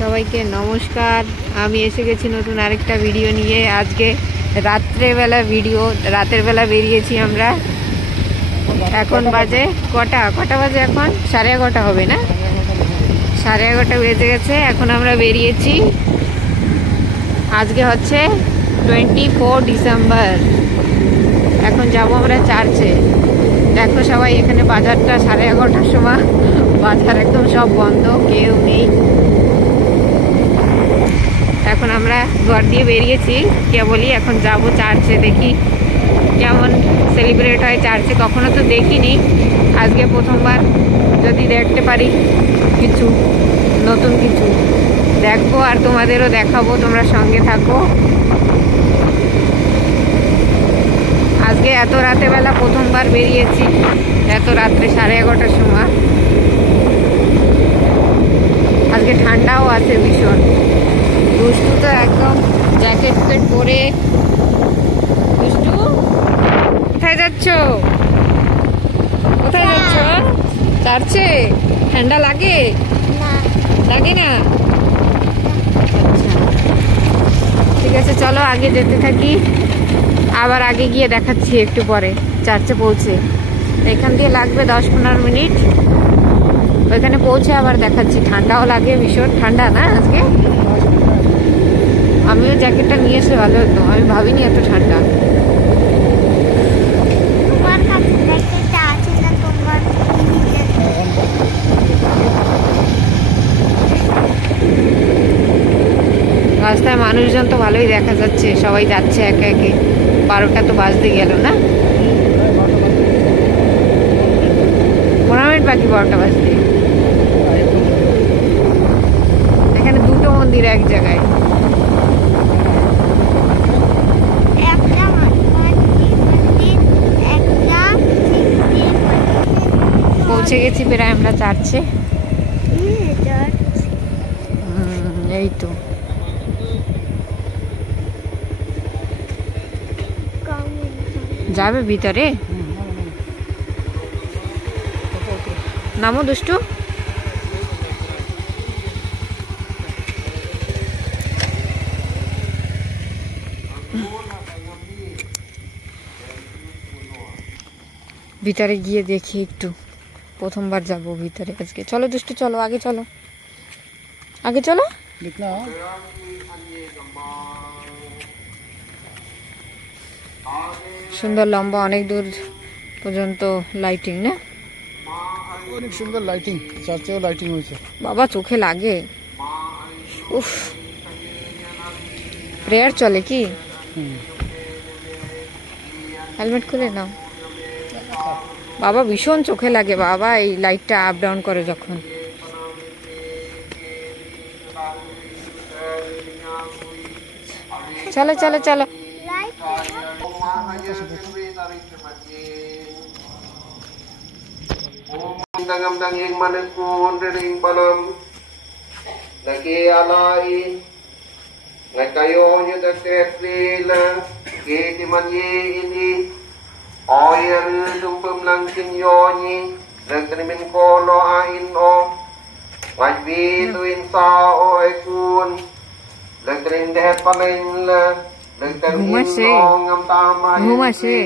সবাইকে নমস্কার। আমি এসে গেছি নতুন আরেকটা ভিডিও নিয়ে। আজকে রাত্রেবেলা ভিডিও, রাতের বেলা বেরিয়েছি আমরা। এখন বাজে কটা বাজে? এখন 11:30 হবে না? 11:30 বেজে গেছে। এখন আমরা বেরিয়েছি। আজকে হচ্ছে 24 ডিসেম্বর। এখন যাব আমরা চার্চে। দেখো সবাই, এখানে বাজারটা 11:30টার সময় বাজার একদম সব বন্ধ, কেউ নেই। এখন আমরা ঘর দিয়ে বেরিয়েছি কেবলই। এখন যাব চার্চে, দেখি কেমন সেলিব্রেট হয় চার্চে। কখনো তো দেখিনি, আজকে প্রথমবার। যদি দেখতে পারি কিছু নতুন কিছু দেখবো আর তোমাদেরও দেখাবো, তোমরা সঙ্গে থাকো। আজকে এত রাতে বেলা প্রথমবার বেরিয়েছি, এত রাত্রে 11:30টার সময়। আজকে ঠান্ডাও আছে ভীষণ। দুষ্টু তো একদম জ্যাকেট ফ্যাকেট পরে। দুষ্টু, কোথায় যাচ্ছ? কোথায় যাচ্ছ? চার্চে? ঠান্ডা লাগে? লাগে না? ঠিক আছে, চলো আগে যেতে থাকি। আবার আগে গিয়ে দেখাচ্ছি একটু পরে চার্চে পৌঁছে। এখান দিয়ে লাগবে 10-15 মিনিট। ওইখানে পৌঁছে আবার দেখাচ্ছি। ঠান্ডাও লাগে ভীষণ। ঠান্ডা না আজকে? আমিও জ্যাকেটটা নিয়ে এসে ভালো হতো, আমি ভাবিনি এত ঠান্ডা। রাস্তায় মানুষজন তো ভালোই দেখা যাচ্ছে, সবাই যাচ্ছে একে একে। 12টা তো বাজতে গেল না? 15 মিনিট বাকি 12টা বাজতে। এখানে দুটো মন্দির এক জায়গায়। পৌঁছে গেছি প্রায় আমরা চার্চে। এই তো যাবে ভিতরে? নামো দুষ্টু। ভিতরে গিয়ে দেখি একটু। প্রথমবার যাবো ভিতরে আজকে। চলো দুষ্টু, চলো আগে, চলো আগে, চলো। সুন্দর লম্বা, অনেক দূর পর্যন্ত লাইটিং না? অনেক সুন্দর লাইটিং, চার্চেও লাইটিং হয়েছে। বাবা চোখে লাগে। উফ, প্রেয়ার চলে কি? হেলমেট খুলে নাও। বাবা ভীষণ চোখে লাগে বাবা, এই লাইটটা আপ ডাউন করে যখন। চলো চলো চলো। Oyer dumpem langkin yoni, nagtrimin kono ain o, wajbi tuin sa o ekun, nagtrin dehet panin la, nagtrin inong am tama ঘুমাসে,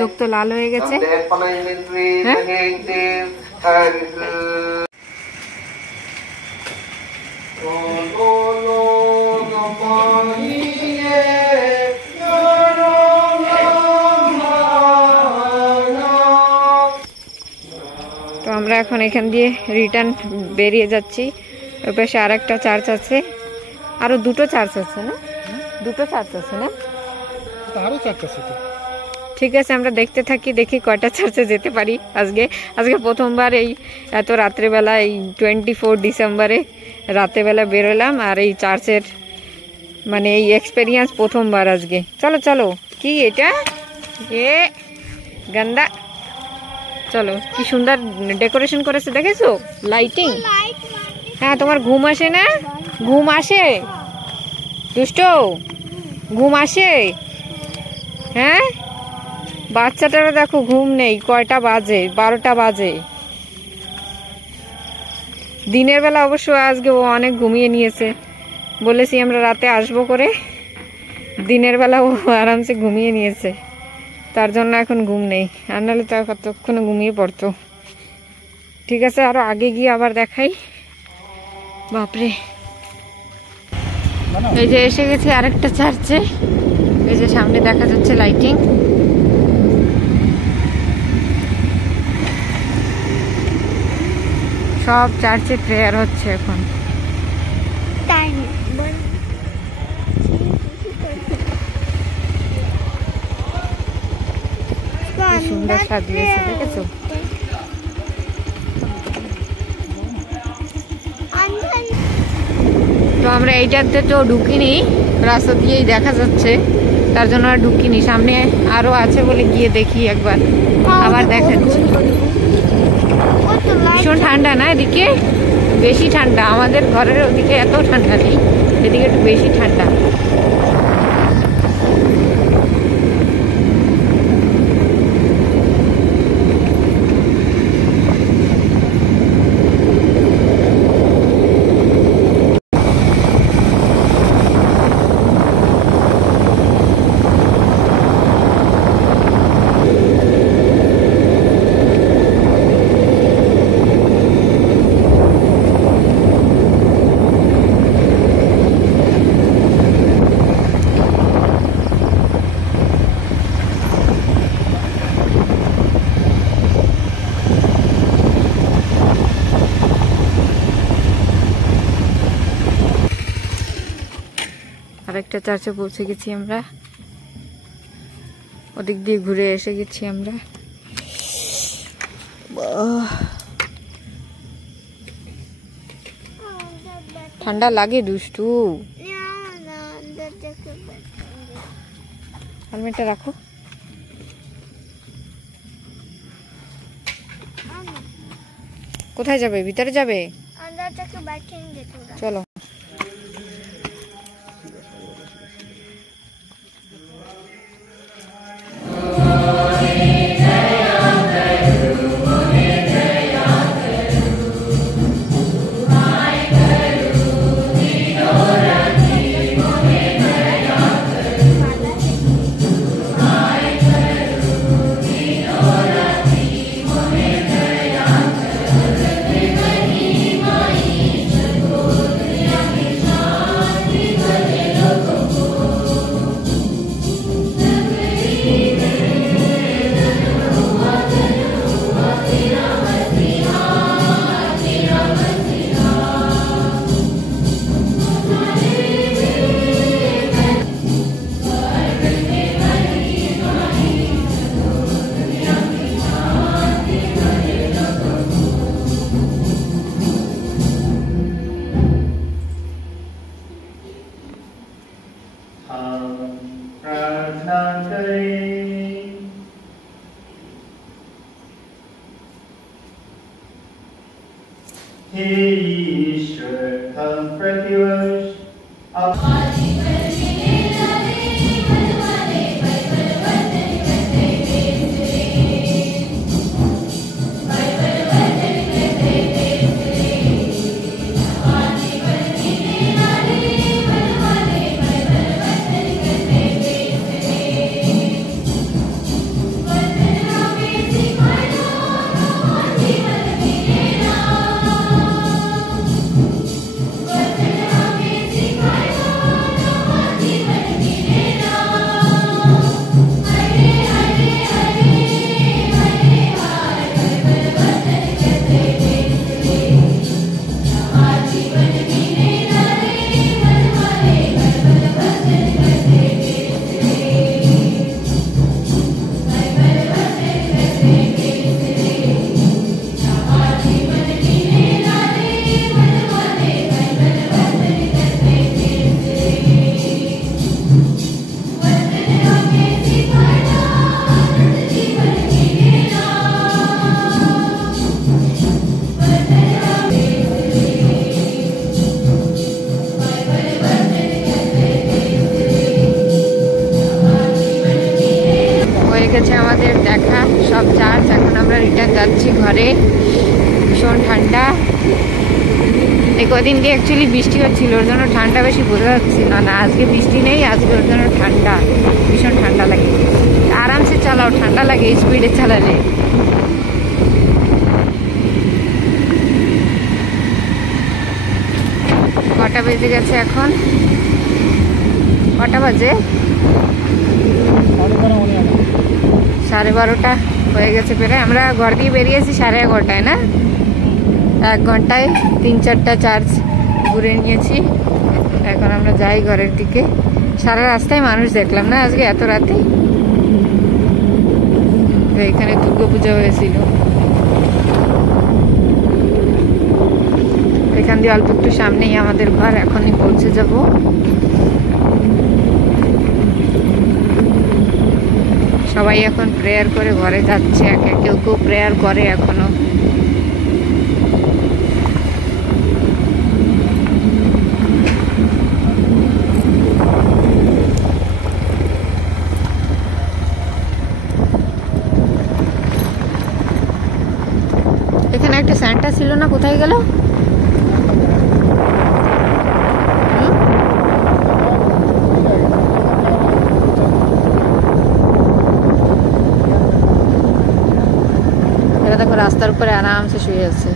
চোখ তো লাল হয়ে গেছে। dehet panin lintri naging tir haris. আমরা এখন এখান দিয়ে রিটার্ন বেরিয়ে যাচ্ছি। ওই পাশে আর একটা চার্চ আছে, আরো দুটো চার্চ আছে না? দুটো চার্চ আছে না? আরো চার্চ আছে তো। ঠিক আছে, আমরা দেখতে থাকি, দেখি কয়টা চার্চে যেতে পারি আজকে। আজকে প্রথমবার এই এত রাত্রেবেলা, এই 24 ডিসেম্বরে রাতেবেলা বেরোলাম। আর এই চার্চের মানে এই এক্সপেরিয়েন্স প্রথমবার আজকে। চলো চলো। কি এটা? এ গন্দা। চলো, কি সুন্দর ডেকোরেশন করেছে, দেখেছো? লাইটিং। হ্যাঁ, তোমার ঘুম আসে না? ঘুম আসে দুষ্ট? ঘুম আসে? হ্যাঁ, বাচ্চাটারা দেখো ঘুম নেই। কয়টা বাজে? 12টা বাজে। দিনের বেলা অবশ্য আজকে ও অনেক ঘুমিয়ে নিয়েছে, বলেছি আমরা রাতে আসবো করে, দিনের বেলা ও আরামসে ঘুমিয়ে নিয়েছে, তার জন্য এখন ঘুম নেই, আর নাহলে তো কতক্ষণে ঘুমিয়ে পড়তো। ঠিক আছে, আরো আগে গিয়ে আবার দেখাই। বাপরে, এই যে এসে গেছি আরেকটা চার্চে, এই যে সামনে দেখা যাচ্ছে লাইটিং। সব চার্চে প্রেয়ার হচ্ছে এখন। সুন্দর সাজিয়েছে, দেখেছো? তো আমরা এইটাতে তো ঢুকিনি, রাস্তা দিয়েই দেখা যাচ্ছে, তার জন্য আর ঢুকিনি। সামনে আরো আছে বলে গিয়ে দেখি একবার, আবার দেখাচ্ছি। ভীষণ ঠান্ডা না এদিকে, বেশি ঠান্ডা। আমাদের ঘরের ওদিকে এত ঠান্ডা নেই, এদিকে একটু বেশি ঠান্ডা। আরেকটা চার্চে পৌঁছে গেছি আমরা, ওদিক দিয়ে ঘুরে এসে গেছি আমরা। ঠান্ডা লাগে দুষ্টু, হেলমেটটা রাখো। কোথায় যাবে? ভিতরে যাবে? চলো। আমাদের দেখা সব চার্চ। এখন আমরা রিটার্ন যাচ্ছি ঘরে, ভীষণ ঠান্ডা। এই কদিন দিয়ে অ্যাকচুয়ালি বৃষ্টি হচ্ছিল, ওর জন্য ঠান্ডা বেশি বোঝা যাচ্ছে না। না আজকে বৃষ্টি নেই, আজকে ওর জন্য ঠান্ডা, ভীষণ ঠান্ডা লাগে। আরামসে চালাও, ঠান্ডা লাগে স্পিডে চালালে। কটা বেজে গেছে এখন? কটা বাজে? 12:30 হয়ে গেছে প্রায়। আমরা ঘর দিয়ে বেরিয়েছি 11:30 না, 1 ঘন্টায় 3-4টা চার্চ ঘুরে নিয়েছি। এখন আমরা যাই ঘরের দিকে। সারা রাস্তায় মানুষ দেখলাম না আজকে এত রাতে। এখানে দুর্গাপূজা হয়েছিল, এখান দিয়ে অল্প একটু সামনেই আমাদের ঘর। এখনই পৌঁছে যাব। সবাই এখন প্রেয়ার করে ঘরে যাচ্ছে, কেউ কেউ প্রেয়ার করে এখনো। এখানে একটা স্যান্টা ছিল না, কোথায় গেল? দেখো রাস্তার উপরে আরামসে শুয়ে আছে।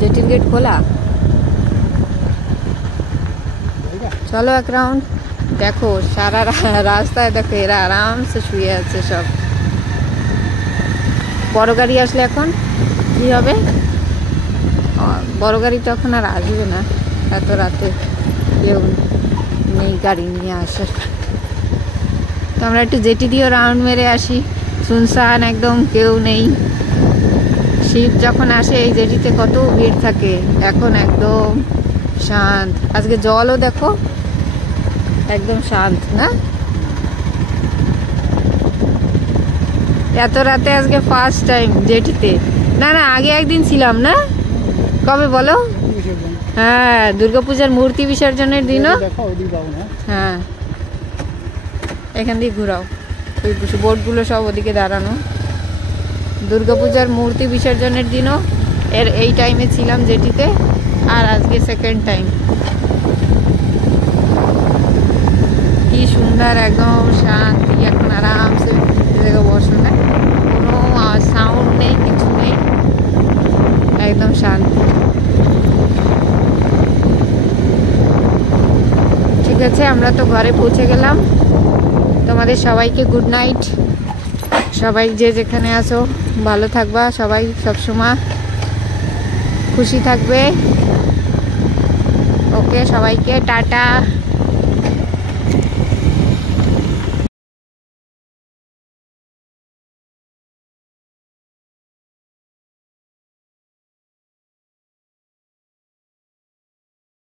জেটির গেট খোলা, চলো এক রাউন্ড। দেখো সারা রাস্তায় দেখো এরা আরামসে শুয়ে আছে সব। বড় গাড়ি আসলে এখন কি হবে? বড় গাড়ি তো এখন আর আসবে না, এত রাতে কেউ নেই গাড়ি নিয়ে আসার। তো আমরা একটু জেটি দিয়েও রাউন্ড মেরে আসি। শুনশান একদম, কেউ নেই। শিপ যখন আসে এই জেটিতে কত ভিড় থাকে, এখন একদম শান্ত। আজকে জলও দেখো একদম শান্ত না? এত রাতে আজকে ফার্স্ট টাইম জেটিতে। না না, আগে একদিন ছিলাম না, কবে বলো? হ্যাঁ, দুর্গাপূজার মূর্তি বিসর্জনের দিনও। হ্যাঁ, এখান দিয়ে ঘুরাও, ওই বোটগুলো সব ওদিকে দাঁড়ানো। দুর্গাপূজার মূর্তি বিসর্জনের দিনও এই টাইমে ছিলাম জেটিতে, আর আজকে সেকেন্ড টাইম। কি সুন্দর, একদম শান্তি। এখন আরামসে বসো না, কোনো সাউন্ড নেই, কিছু নেই, একদম শান্তি। ঠিক আছে, আমরা তো ঘরে পৌঁছে গেলাম। তোমাদের সবাইকে গুড নাইট। সবাই যে যেখানে আছো ভালো থাকবা, সবাই সবসময় খুশি থাকবে। ওকে, সবাইকে টাটা।